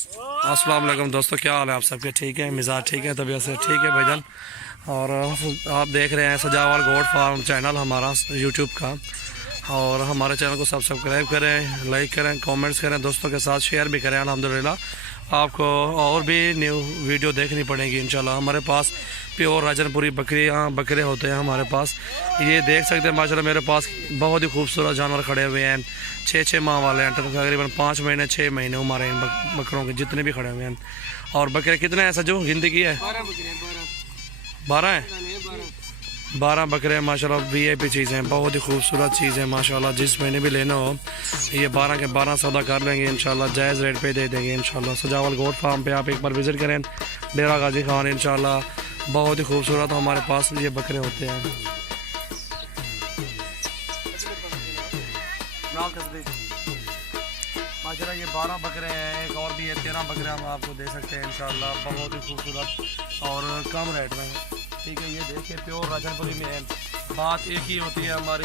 अस्सलाम वालेकुम दोस्तों, क्या हाल है आप सबके? ठीक है, मिजाज ठीक है, तबीयत से ठीक है भाईजान। और आप देख रहे हैं सजावाल गोट फार्म चैनल हमारा यूट्यूब का। और हमारे चैनल को सब्सक्राइब करें, लाइक करें, कमेंट्स करें, दोस्तों के साथ शेयर भी करें। अल्हम्दुलिल्लाह आपको और भी न्यू वीडियो देखनी पड़ेगी इंशाल्लाह। हमारे पास प्योर राजनपुरी बकरे होते हैं हमारे पास। ये देख सकते हैं माशाल्लाह मेरे पास बहुत ही खूबसूरत जानवर खड़े हुए हैं। 6 माह वाले हैं, तकरीबन 5 महीने 6 महीने उम्र हैं इन बकरों के जितने भी खड़े हुए हैं। और बकरे कितने हैं सजो, गिनती की है? 12 हैं। 12 बकरे हैं माशाल्लाह। VIP चीज़ हैं, बहुत ही खूबसूरत चीज़ है माशाल्लाह। जिस महीने भी लेना हो ये 12 के 12 सौदा कर लेंगे इंशाल्लाह, जायज़ रेट पे दे देंगे इंशाल्लाह। सजावल गोट फार्म पे आप एक बार विज़िट करें, डेरा गाजी खान इंशाल्लाह। बहुत ही खूबसूरत हमारे पास ये बकरे होते हैं। माशाल्लाह ये 12 बकरे हैं, एक और भी है 13 बकरे हम आपको दे सकते हैं इंशाल्लाह। बहुत ही खूबसूरत और कम रेट में, ठीक है। ये देखिए प्योर राजनपुरी में है। बात एक ही होती है हमारी।